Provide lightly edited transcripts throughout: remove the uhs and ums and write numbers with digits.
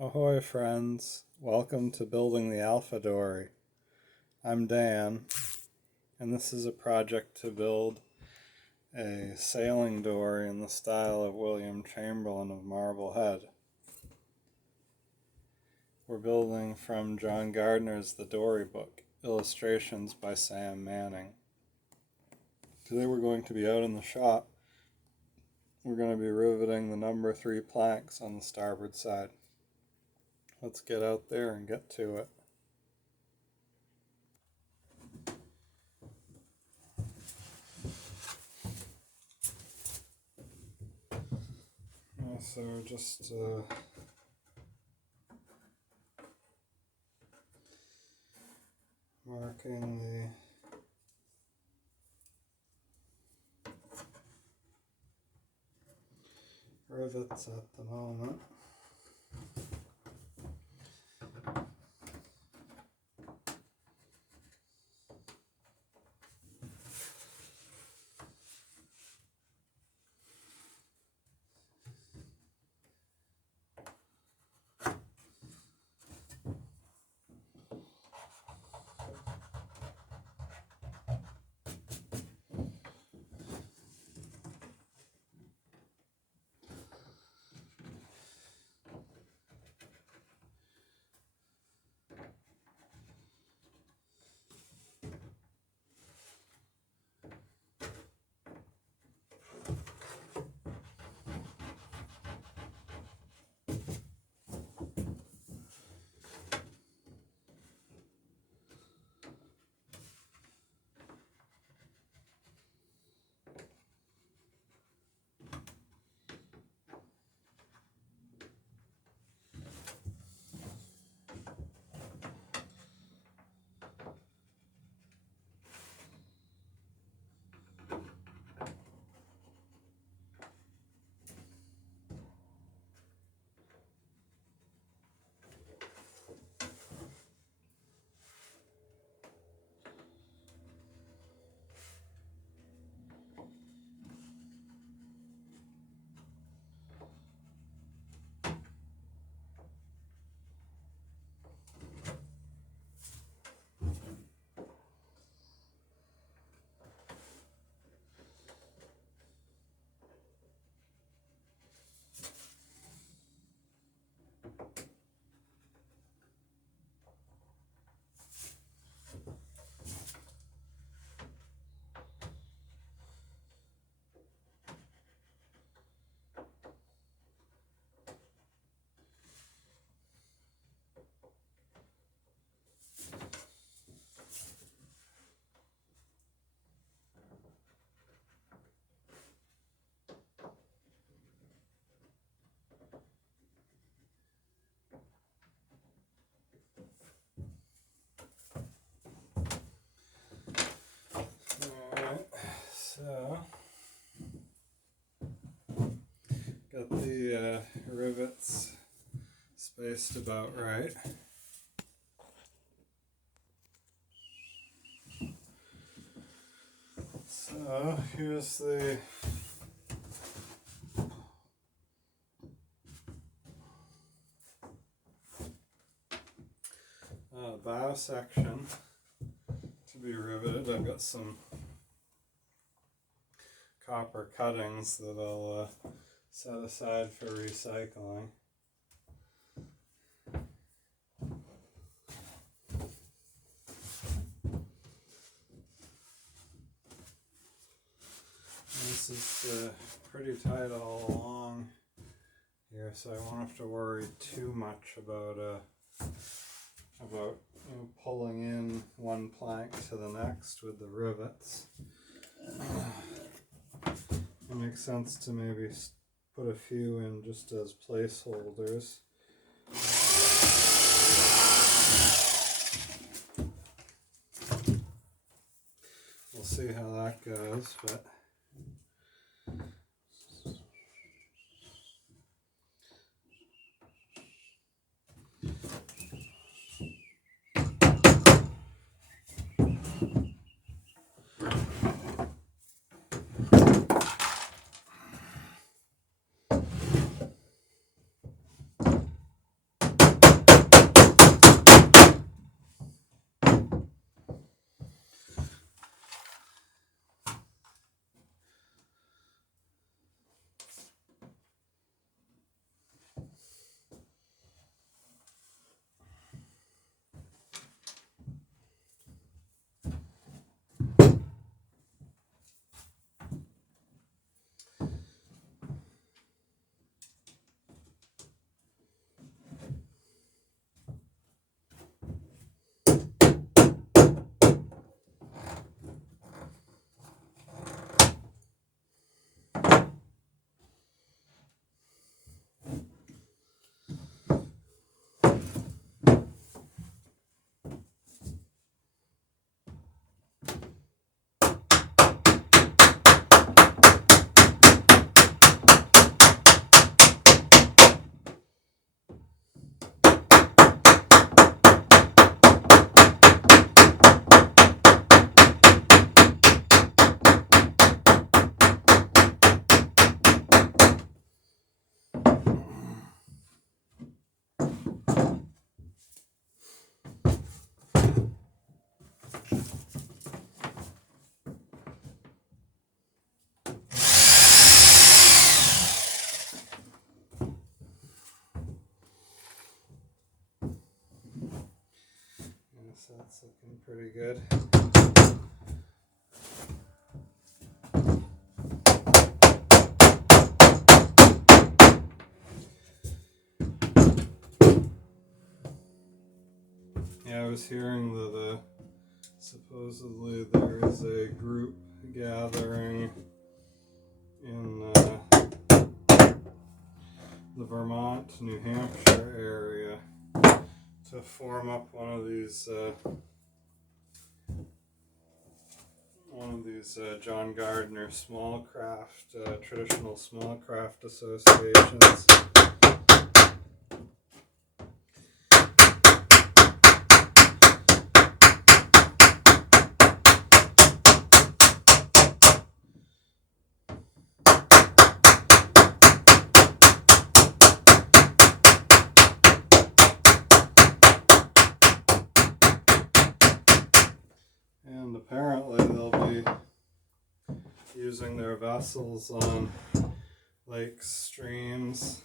Ahoy friends, welcome to Building the Alpha Dory. I'm Dan, and this is a project to build a sailing dory in the style of William Chamberlain of Marblehead. We're building from John Gardner's The Dory Book, illustrations by Sam Manning. Today we're going to be out in the shop. We're going to be riveting the number 3 planks on the starboard side. Let's get out there and get to it. So just marking the rivets at the moment. Alright, so got the rivets spaced about right. So here's the bow section to be riveted. I've got some copper cuttings that I'll set aside for recycling. This is pretty tight all along here, so I won't have to worry too much about pulling in one plank to the next with the rivets. It makes sense to maybe put a few in just as placeholders. We'll see how that goes, but that's looking pretty good. Yeah, I was hearing that supposedly there is a group gathering in the Vermont, New Hampshire area to form up one of these John Gardner small craft, traditional small craft associations. And apparently they'll be using their vessels on lakes, streams,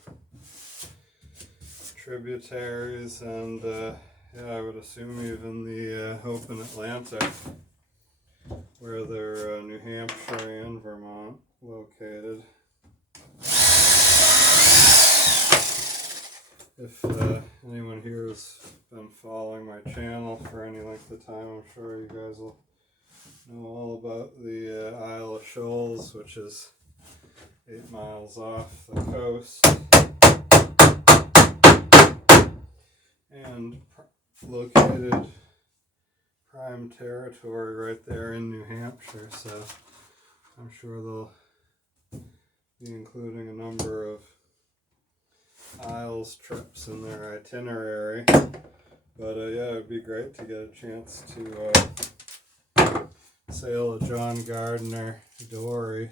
tributaries, and I would assume even the open Atlantic, where they're New Hampshire and Vermont located. If anyone here has been following my channel for any length of time, I'm sure you guys will know all about the Isle of Shoals, which is 8 miles off the coast and located prime territory right there in New Hampshire, so I'm sure they'll be including a number of Isles trips in their itinerary. But yeah, it'd be great to get a chance to sail a John Gardner dory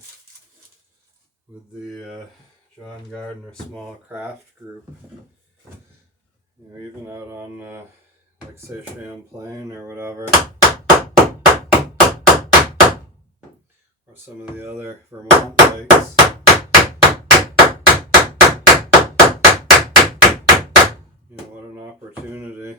with the John Gardner Small Craft Group. You know, even out on like say Champlain or whatever, or some of the other Vermont lakes. You know, what an opportunity.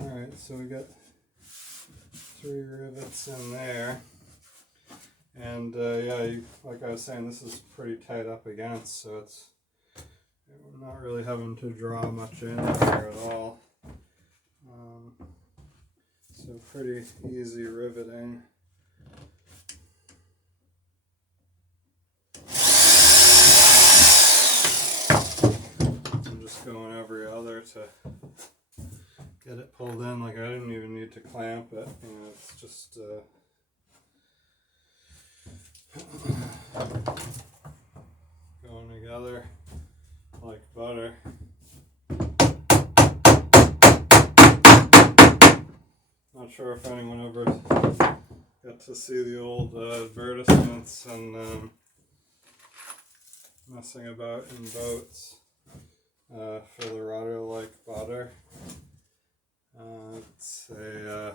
Alright, so we got 3 rivets in there. And yeah, like I was saying, this is pretty tight up against, so we're not really having to draw much in here at all. So pretty easy riveting. I'm just going every other to get it pulled in. Like, I didn't even need to clamp it. You know, it's just going together like butter. Not sure if anyone ever got to see the old advertisements and messing about in boats for the rudder like butter. It's a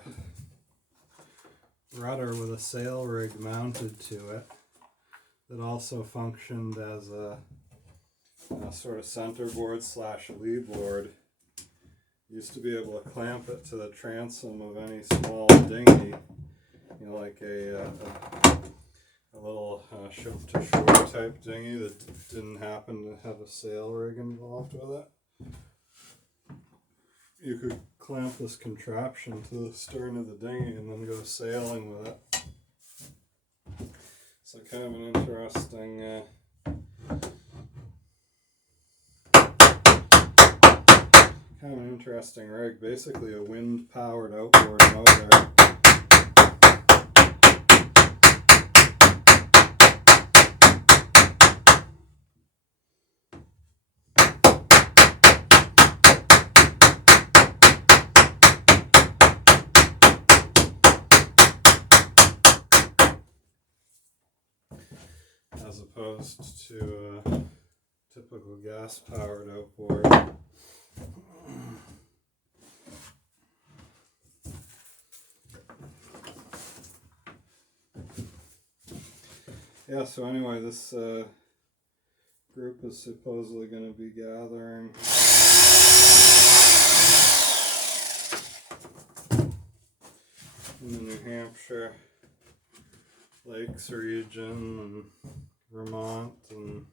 rudder with a sail rig mounted to it that also functioned as a sort of centerboard slash lee board. Used to be able to clamp it to the transom of any small dinghy, you know, like a little ship-to-shore type dinghy that didn't happen to have a sail rig involved with it. You could clamp this contraption to the stern of the dinghy and then go sailing with it. So kind of an interesting rig, basically a wind-powered outboard motor. As opposed to a typical gas-powered outboard. Yeah, so anyway, this group is supposedly going to be gathering in the New Hampshire Lakes region and Vermont and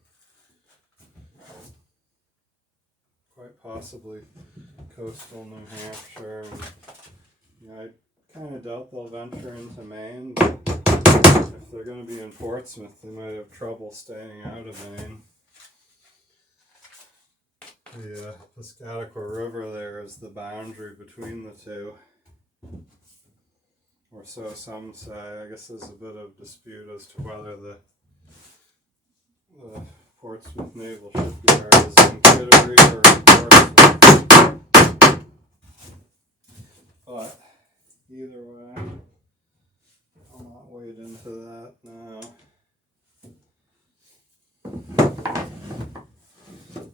quite possibly coastal New Hampshire. And, you know, I kind of doubt they'll venture into Maine, but if they're going to be in Portsmouth, they might have trouble staying out of Maine. The Piscataqua River there is the boundary between the two, or so some say. I guess there's a bit of dispute as to whether the Portsmouth Naval Shipyard is in Kittery or in Portsmouth. But either way, I'll not wade into that now.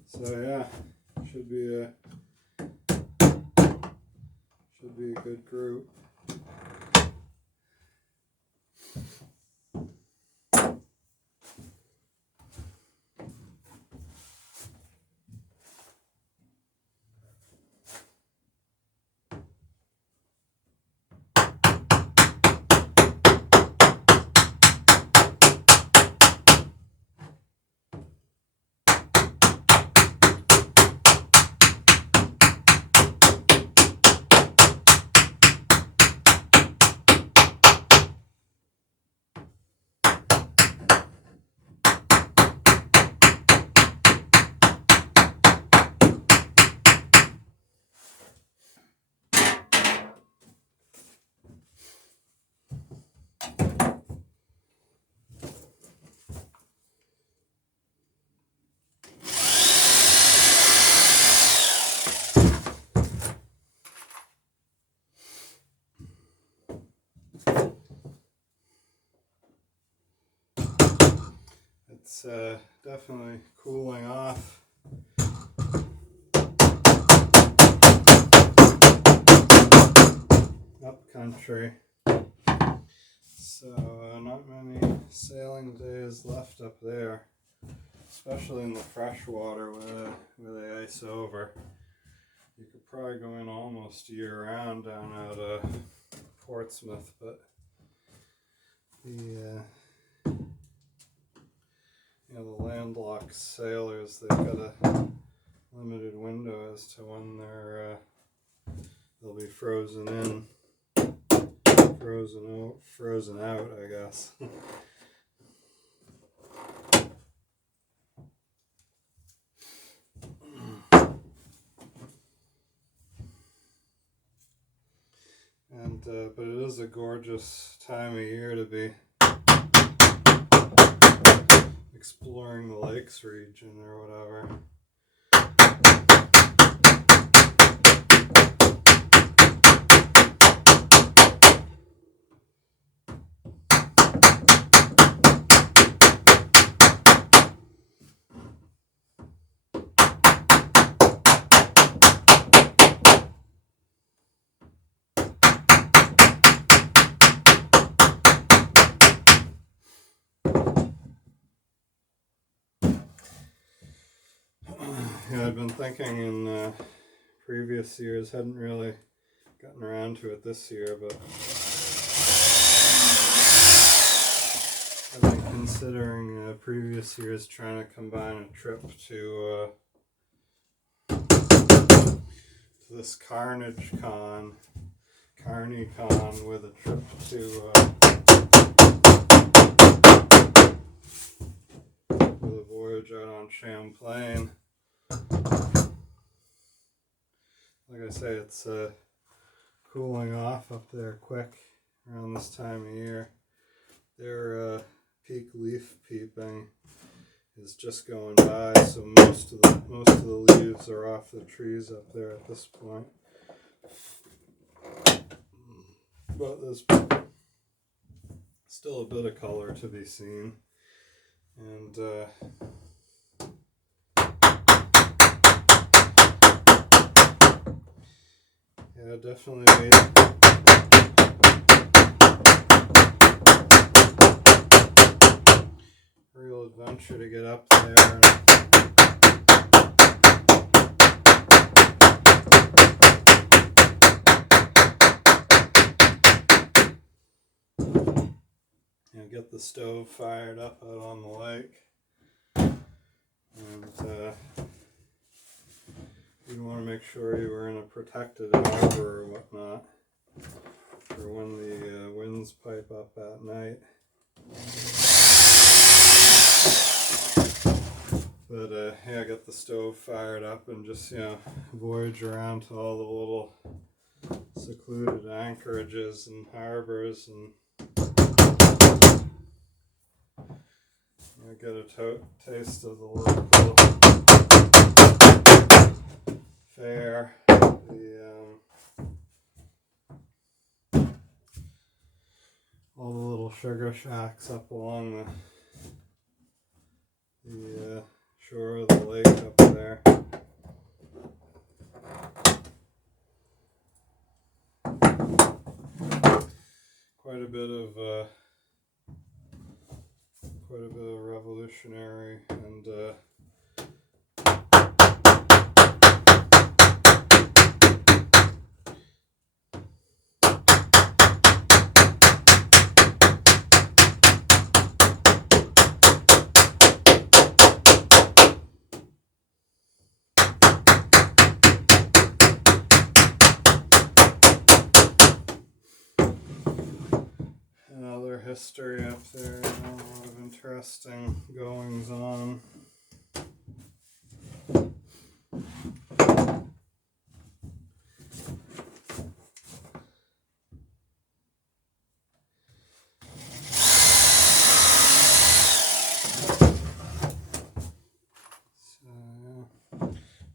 So yeah, should be a good group. It's definitely cooling off. Up country. So not many sailing days left up there, especially in the freshwater where they ice over. You could probably go in almost year round down at Portsmouth, but the the landlocked sailors, they've got a limited window as to when they'll be frozen in, frozen out, I guess. And but it is a gorgeous time of year to be exploring the lakes region or whatever. Yeah, I've been thinking in previous years, hadn't really gotten around to it this year, but I've been considering previous years trying to combine a trip to this CarniCon with a trip to with a voyage out on Champlain. Like I say, it's cooling off up there quick around this time of year. Their peak leaf peeping is just going by, so most of the leaves are off the trees up there at this point. But there's still a bit of color to be seen, and yeah, definitely real adventure to get up there. And get the stove fired up out on the lake. And you'd want to make sure you were in a protected harbor or whatnot for when the winds pipe up at night. But yeah, get the stove fired up and just, voyage around to all the little secluded anchorages and harbors and get a taste of the local fare. All the little sugar shacks up along the shore of the lake up there. Quite a bit of revolutionary and another history up there, a lot of interesting goings on.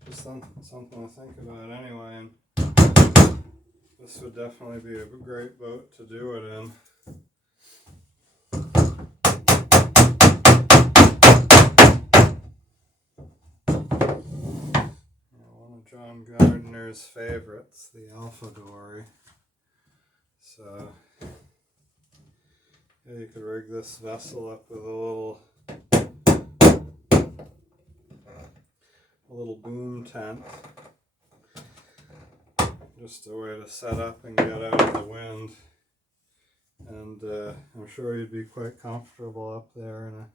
Just something to think about anyway, and this would definitely be a great boat to do it in. One of John Gardner's favorites, the Alpha Dory. So yeah, you could rig this vessel up with a little boom tent, just a way to set up and get out of the wind, and I'm sure you'd be quite comfortable up there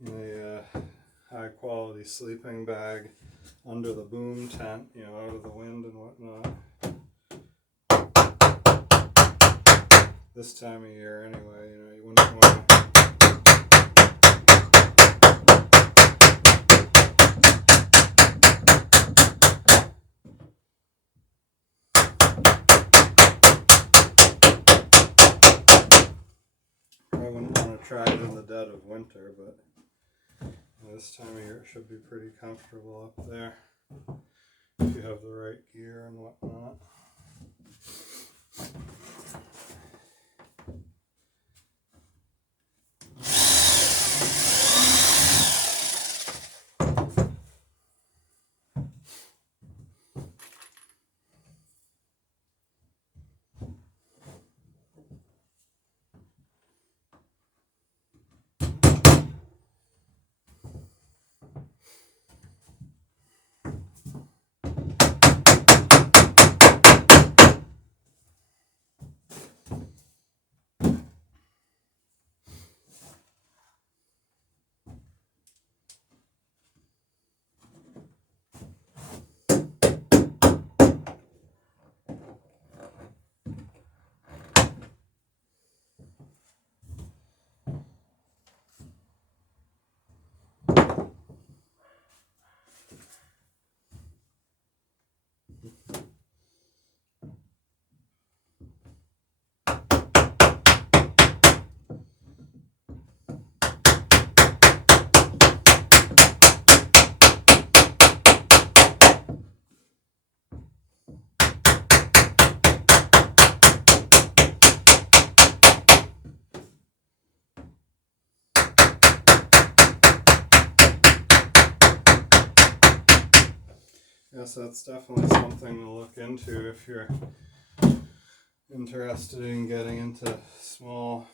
in a high quality sleeping bag under the boom tent, out of the wind and whatnot. This time of year anyway, you wouldn't want to try it in the dead of winter, but this time of year it should be pretty comfortable up there if you have the right gear and whatnot. Yes, that's definitely something to look into if you're interested in getting into small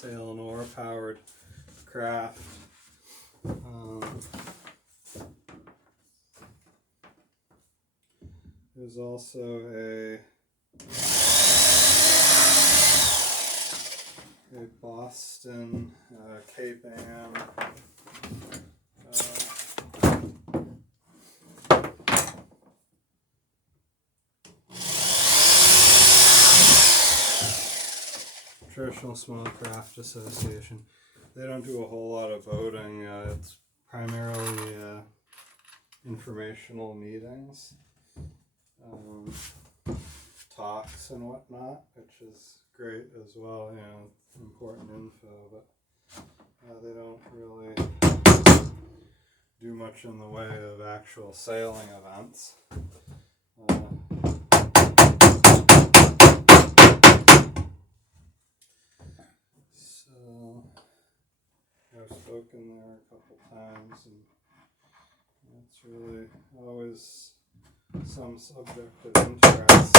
sail and oar powered craft. There's also a Boston Cape Ann Traditional Small Craft Association. They don't do a whole lot of voting. It's primarily informational meetings, talks and whatnot, which is great as well, important info, but they don't really do much in the way of actual sailing events. So I've spoken there a couple times, and it's really always some subject of interest.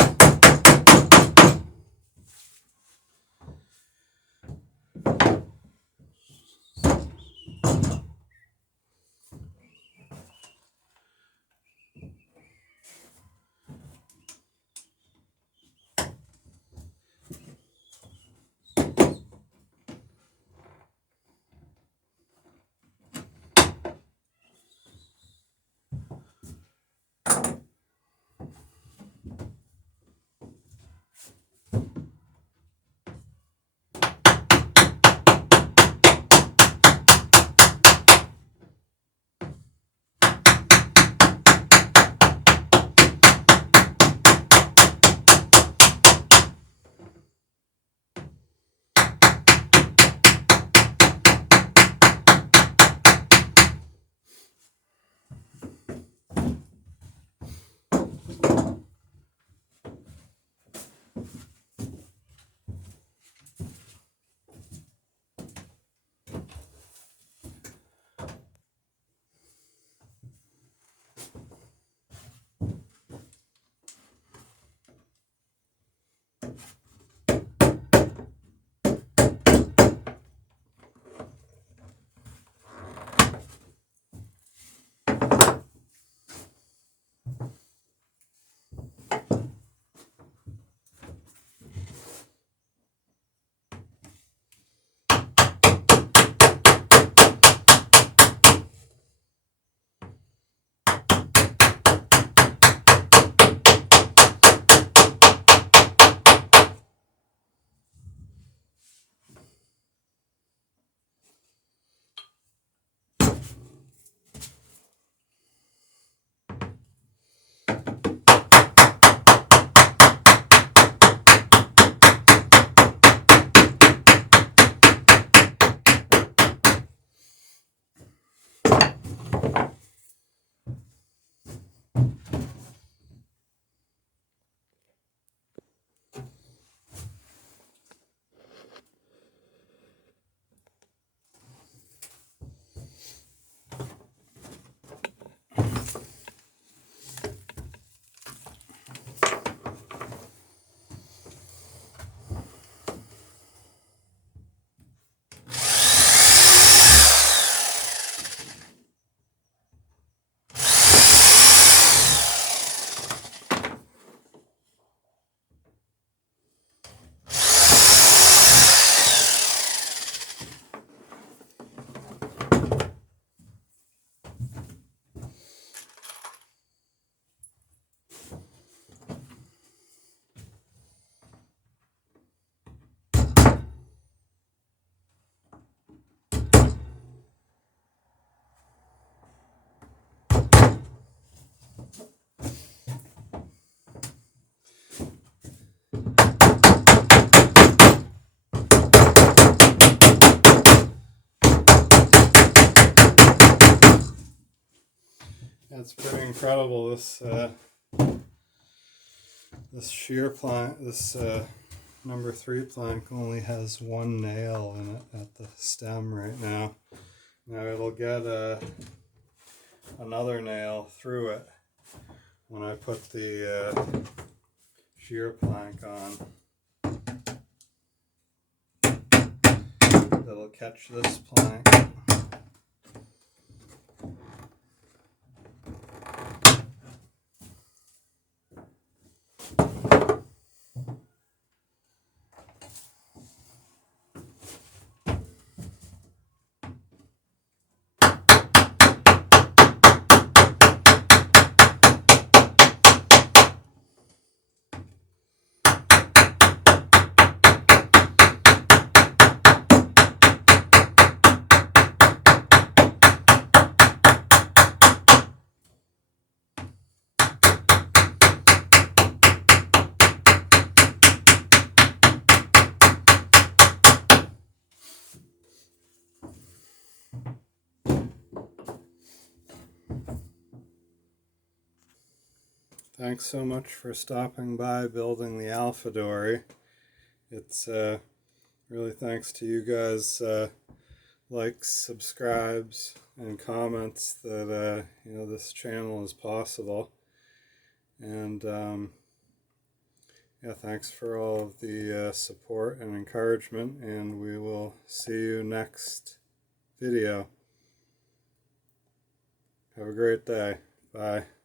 It's pretty incredible. This shear plank, this number 3 plank only has one nail in it at the stem right now. Now it'll get another nail through it when I put the shear plank on. that'll catch this plank. Thanks so much for stopping by building the Alpha Dory. It's really thanks to you guys likes, subscribes, and comments that this channel is possible. And yeah, thanks for all of the support and encouragement, and we will see you next video. Have a great day. Bye.